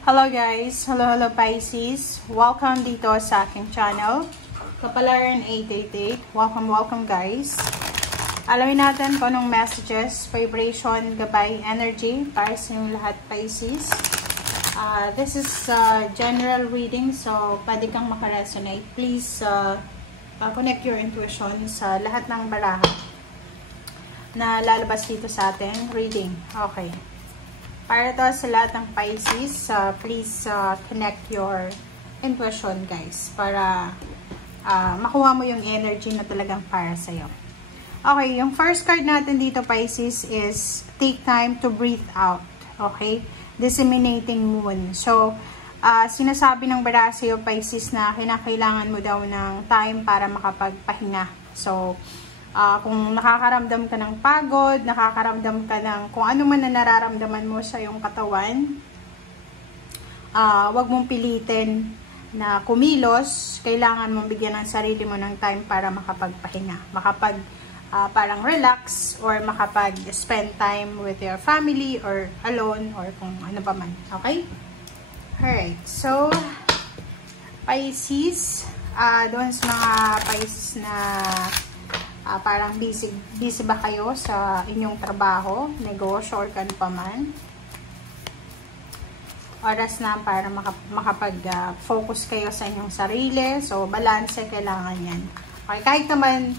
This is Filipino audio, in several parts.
Hello guys! Hello Pisces! Welcome dito sa aking channel, Kapalaran 888. Welcome guys! Alamin natin kung anong messages, vibration, gabay, energy para sa inyong lahat Pisces. This is general reading, so pwede kang makaresonate. Please connect your intuition sa lahat ng baraha na lalabas dito sa ating reading. Okay. Para to sa lahat ng Pisces, please connect your intuition guys para makuha mo yung energy na talagang para sa'yo. Okay, yung first card natin dito Pisces is take time to breathe out. Okay, disseminating moon. So, sinasabi ng baraha sa'yo Pisces na kinakailangan mo daw ng time para makapagpahinga. So, kung nakakaramdam ka ng pagod, nakakaramdam ka ng kung ano man na nararamdaman mo sa iyong katawan, wag mong pilitin na kumilos. Kailangan mong bigyan ng sarili mo ng time para makapagpahinga, parang relax, or makapag-spend time with your family or alone or kung ano pa man. Okay? Alright, so Pisces, doon sa mga Pisces na parang busy ba kayo sa inyong trabaho, negosyo, or kan pa man. Oras na para makapag-focus kayo sa inyong sarili. So, balance kailangan yan. Okay, kahit naman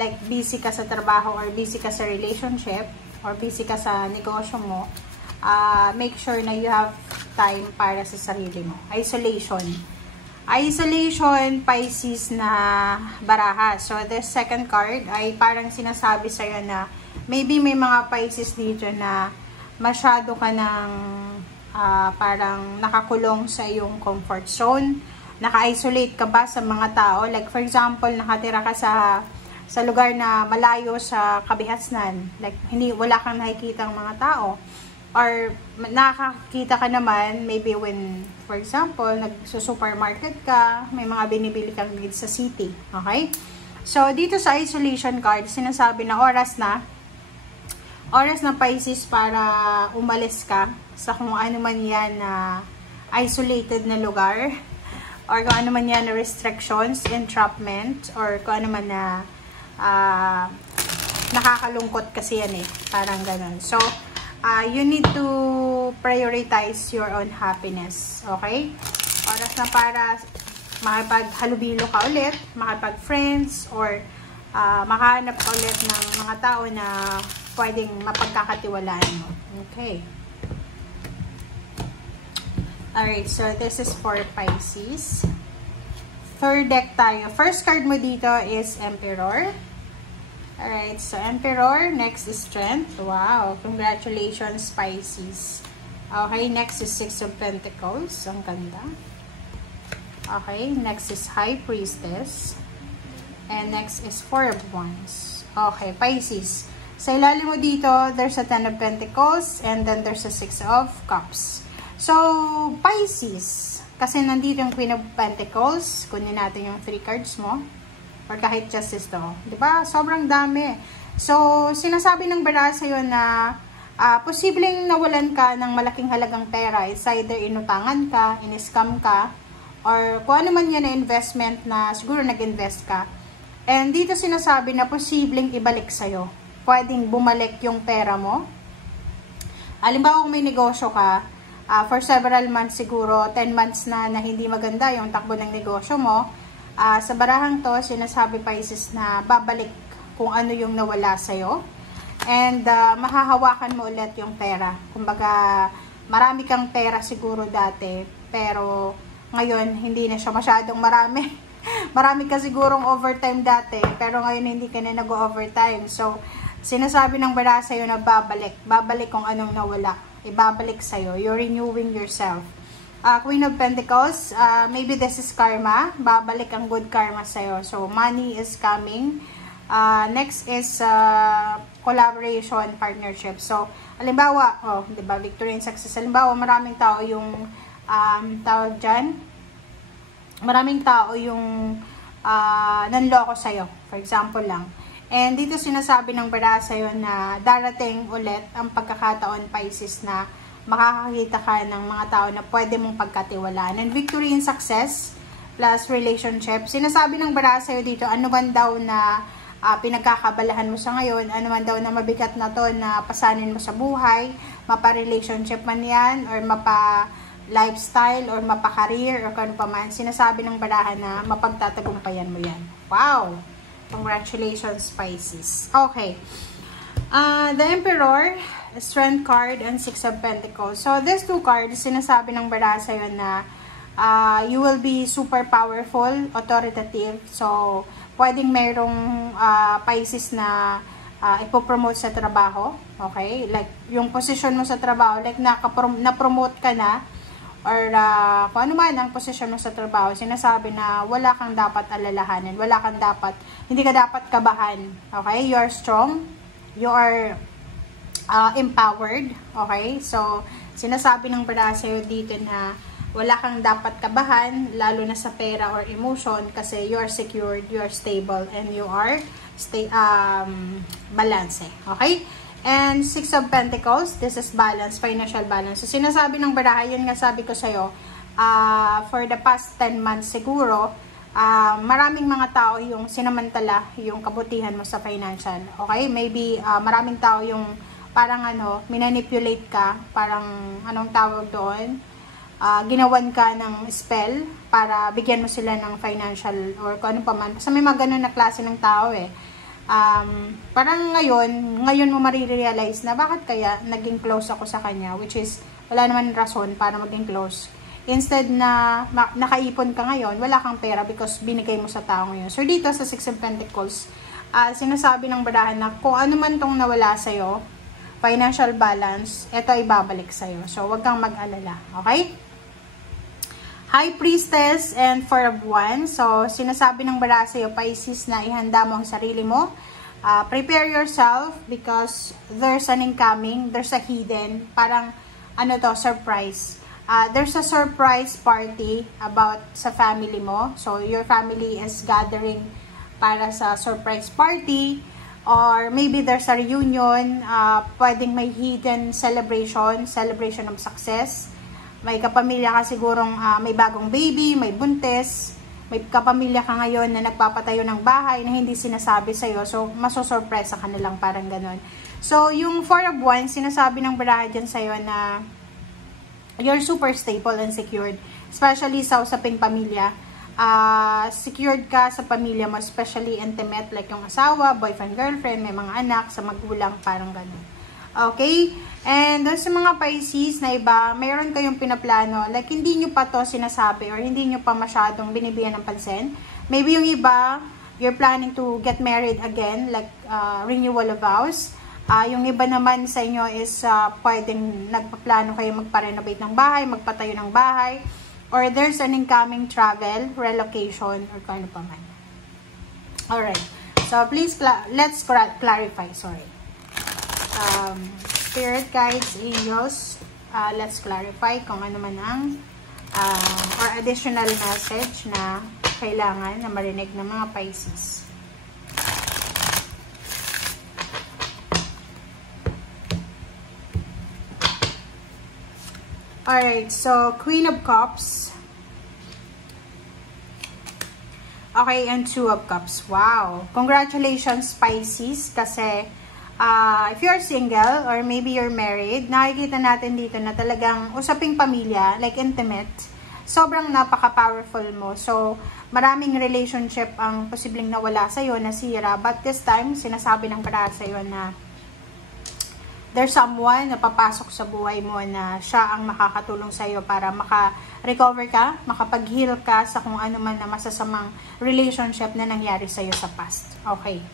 like busy ka sa trabaho or busy ka sa relationship or busy ka sa negosyo mo, make sure na you have time para sa sarili mo. Isolation, Pisces na baraha. So, the second card ay parang sinasabi sa'yo na maybe may mga Pisces dito na masyado ka ng parang nakakulong sa iyong comfort zone. Naka-isolate ka ba sa mga tao? Like, for example, nakatira ka sa lugar na malayo sa kabihasnan. Like, wala kang nakikita ng mga tao. Or nakakita ka naman, maybe when, for example, nagsusupermarket ka, may mga binibili kang dito sa city. Okay? So, dito sa isolation card, sinasabi na oras na Pisces para umalis ka sa kung ano man yan na isolated na lugar, or kung ano man yan na restrictions, entrapment, or kung ano man na nakakalungkot kasi yan eh. Parang ganun. So, you need to prioritize your own happiness. Okay? Oras na para makipaghalubilo ka ulit, makipag-friends, or makahanap ka ulit ng mga tao na pwedeng mapagkakatiwalaan mo. Okay. Alright, so this is for Pisces. Third deck tayo. First card mo dito is Emperor. Alright, so Emperor, next is Strength. Wow, congratulations Pisces. Okay, next is Six of Pentacles. Ang ganda. Okay, next is High Priestess. And next is Four of Wands. Okay, Pisces. Sa ilalim mo dito, there's a Ten of Pentacles and then there's a Six of Cups. So, Pisces, kasi nandito yung Queen of Pentacles, kunin natin yung 3 cards mo. Or kahit justice to. Diba? Sobrang dami. So, sinasabi ng baraha sa'yo na posibleng nawalan ka ng malaking halagang pera. It's either inutangan ka, in-scam ka, or kung ano man yan na investment na siguro nag-invest ka. And dito sinasabi na posibleng ibalik sa'yo. Pwedeng bumalik yung pera mo. Halimbawa kung may negosyo ka, for several months siguro, 10 months na hindi maganda yung takbo ng negosyo mo, sa barahang to, sinasabi Pisces na babalik kung ano yung nawala sa'yo. And mahahawakan mo ulit yung pera. Kumbaga, marami kang pera siguro dati, pero ngayon, hindi na siya masyadong marami. Marami ka sigurong overtime dati, pero ngayon hindi ka na nag-overtime. So, sinasabi ng baraha sa'yo na babalik. Babalik kung anong nawala. Ibabalik sa'yo. You're renewing yourself. Queen of Pentacles, maybe this is karma. Babalik ang good karma sa'yo. So, money is coming. Next is collaboration, partnership. So, halimbawa, diba, victory and success. Halimbawa, maraming tao yung tawag dyan. Maraming tao yung nanloko sa'yo. For example lang. And dito sinasabi ng baraha sa'yo na darating ulit ang pagkakataon, Pisces, na makakakita ka ng mga tao na pwede mong pagkatiwalaan. And victory and success plus relationship. Sinasabi ng baraha sa'yo dito, ano man daw na pinagkakabalahan mo sa ngayon, ano man daw na mabigat na to na pasanin mo sa buhay, mapa-relationship man yan, or mapa-lifestyle, or mapa-career, or kano pa man, sinasabi ng baraha na mapagtatagumpayan mo yan. Wow! Congratulations, Pisces. Okay. The Emperor, Strength card, and Six of Pentacles. So, these two cards, sinasabi ng baraha sa'yo na you will be super powerful, authoritative. So, pwedeng mayroong Pisces na ipopromote sa trabaho. Okay? Like, yung position mo sa trabaho, like na-promote ka na, or kung ano man ang position mo sa trabaho, sinasabi na wala kang dapat alalahanin, hindi ka dapat kabahan. Okay? You are strong, you are empowered. Okay? So, sinasabi ng baraha sa'yo dito na wala kang dapat kabahan, lalo na sa pera or emotion, kasi you are secured, you are stable, and you are balance. Okay? And Six of Pentacles, this is balance, financial balance. So, sinasabi ng baraha, yun nga sabi ko sa'yo, for the past 10 months siguro, maraming mga tao yung sinamantala yung kabutihan mo sa financial. Okay? Maybe maraming tao yung parang minanipulate ka, parang anong tawag doon? Ginawan ka ng spell para bigyan mo sila ng financial or kung ano pa man. Basta may mga ganun na klase ng tao parang ngayon mo marirealize na bakit kaya naging close ako sa kanya, which is wala naman rason para maging close. Instead na nakaipon ka ngayon, wala kang pera because binigay mo sa tao ngayon. So dito sa Six of Pentacles, sinasabi ng barahan na kung ano man tong nawala sa'yo, financial balance, ito ay babalik sa'yo. So wag kang mag-alala. Okay? High Priestess and Four of Wands. So, sinasabi ng baraha sa'yo, Pisces, na ihanda mo ang sarili mo. Prepare yourself because there's an incoming, there's a hidden, parang, surprise. There's a surprise party about sa family mo. So, your family is gathering para sa surprise party. Or maybe there's a reunion, pwedeng may hidden celebration of success. May kapamilya ka sigurong may bagong baby, may buntis, may kapamilya ka ngayon na nagpapatayo ng bahay na hindi sinasabi sa'yo. So, masosurpresa ka na lang, parang ganon. So, yung Four of Wands, sinasabi ng baraha dyan sa'yo na you're super stable and secured. Especially sa usaping pamilya. Secured ka sa pamilya mo, especially intimate, like yung asawa, boyfriend, girlfriend, may mga anak, sa magulang, parang ganon. Okay? And sa mga Pisces na iba, mayroon kayong pinaplano, like hindi nyo pa to sinasabi or hindi nyo pa masyadong binibigyan ng pansin. Maybe yung iba, you're planning to get married again, like renewal of vows. Yung iba naman sa inyo is pwedeng nagpaplano kayo magpa-renovate ng bahay, magpatayo ng bahay, or there's an incoming travel, relocation, or kung ano pa man. Alright. So, please, let's clarify. Sorry. Spirit guides, angels, let's clarify kung ano man ang or additional message na kailangan na marinig ng mga Pisces. Alright, so Queen of Cups. Okay, and Two of Cups. Wow! Congratulations, Pisces, kasi if you're single or maybe you're married, nakikita natin dito na talagang usaping pamilya, like intimate, sobrang napaka-powerful mo. So, maraming relationship ang posibleng nawala sa'yo, nasira. But this time, sinasabi ng baraha sa'yo na there's someone na papasok sa buhay mo na siya ang makakatulong sa'yo para maka-recover ka, makapag-heal ka sa kung ano man na masasamang relationship na nangyari sa'yo sa past. Okay.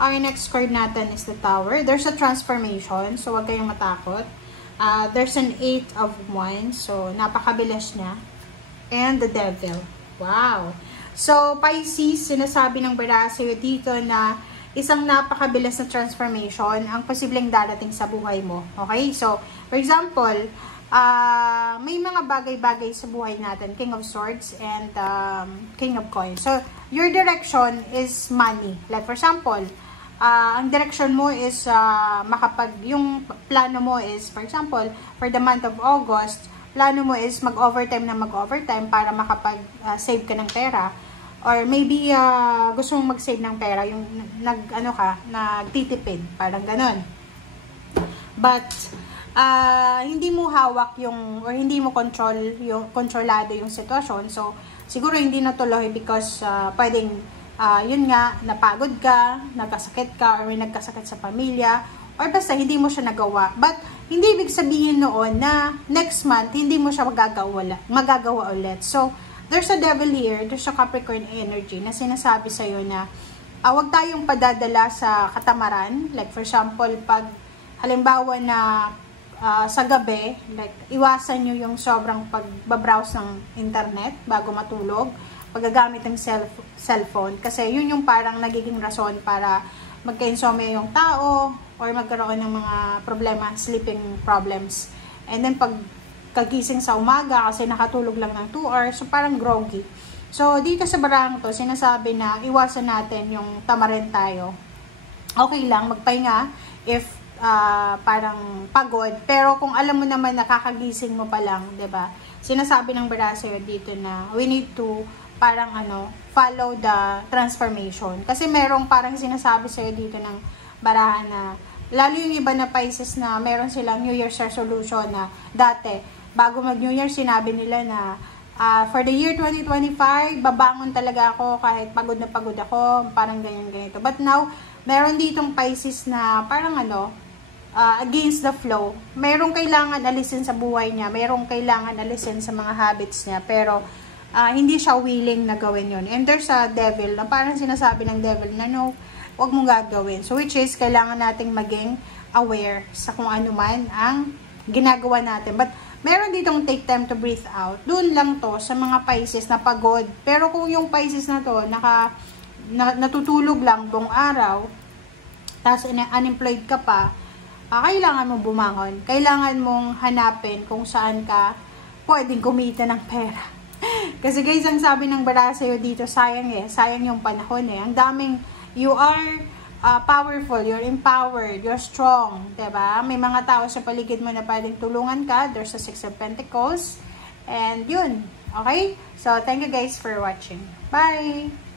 Our next card natin is the Tower. There's a transformation, so huwag kayong matakot. There's an Eight of Wands, so napakabilis niya. And the Devil. Wow! So, Pisces, sinasabi ng baraha sa'yo dito na isang napakabilis na transformation ang posibleng darating sa buhay mo. Okay? So, for example, may mga bagay-bagay sa buhay natin, King of Swords and King of Coins. So, your direction is money. Like, for example, ang direction mo is yung plano mo is, for example, for the month of August, plano mo is mag-overtime para makapag-save ka ng pera. Or maybe gusto mong mag-save ng pera, yung nagtitipid, parang ganon. But hindi mo hawak or hindi mo kontrolado yung sitwasyon. So siguro hindi natuloy because pwedeng yun nga, napagod ka, nagkasakit ka, or may nagkasakit sa pamilya, or basta hindi mo siya nagawa. But hindi ibig sabihin noon na next month hindi mo siya magagawa ulit. So there's a devil here, there's a Capricorn energy na sinasabi sa'yo na wag tayong padadala sa katamaran. Like for example, pag halimbawa na sa gabi, like iwasan nyo yung sobrang pagbabrowse ng internet bago matulog, paggagamit ng cellphone. Kasi yun yung parang nagiging rason para magka-insomnia yung tao or magkaroon ng mga problema, sleeping problems. And then pag kagising sa umaga kasi nakatulog lang ng 2 hours, so parang groggy. So dito sa barang to, sinasabi na iwasan natin yung tamarin tayo. Okay lang, magpahinga if parang pagod. Pero kung alam mo naman nakakagising mo pa lang, 'di ba? Sinasabi ng bara sa'yo dito na we need to parang follow the transformation. Kasi merong parang sinasabi sa'yo dito ng barahan na, lalo yung iba na Pisces na meron silang New Year's resolution na dati, bago mag New Year, sinabi nila na for the year 2025, babangon talaga ako kahit pagod na pagod ako, parang ganyan-ganito. But now, meron ditong Pisces na parang against the flow. Merong kailangan alisin sa buhay niya, merong kailangan alisin sa mga habits niya, pero hindi siya willing na gawin yun. And there's a devil na parang sinasabi ng devil na no, wag mong gagawin. So which is, kailangan nating maging aware sa kung ano man ang ginagawa natin. But meron ditong take time to breathe out. Doon lang to sa mga Pisces na pagod. Pero kung yung Pisces na to natutulog lang buong araw, tapos unemployed ka pa, kailangan mong bumangon. Kailangan mong hanapin kung saan ka pwedeng kumita ng pera. Kasi guys, ang sabi ng bara sa'yo dito, sayang yung panahon Ang daming, you are powerful, you're empowered, you're strong, diba? May mga tao sa paligid mo na pwedeng tulungan ka. There's a 6 of Pentacles. And yun, okay? So, thank you guys for watching. Bye!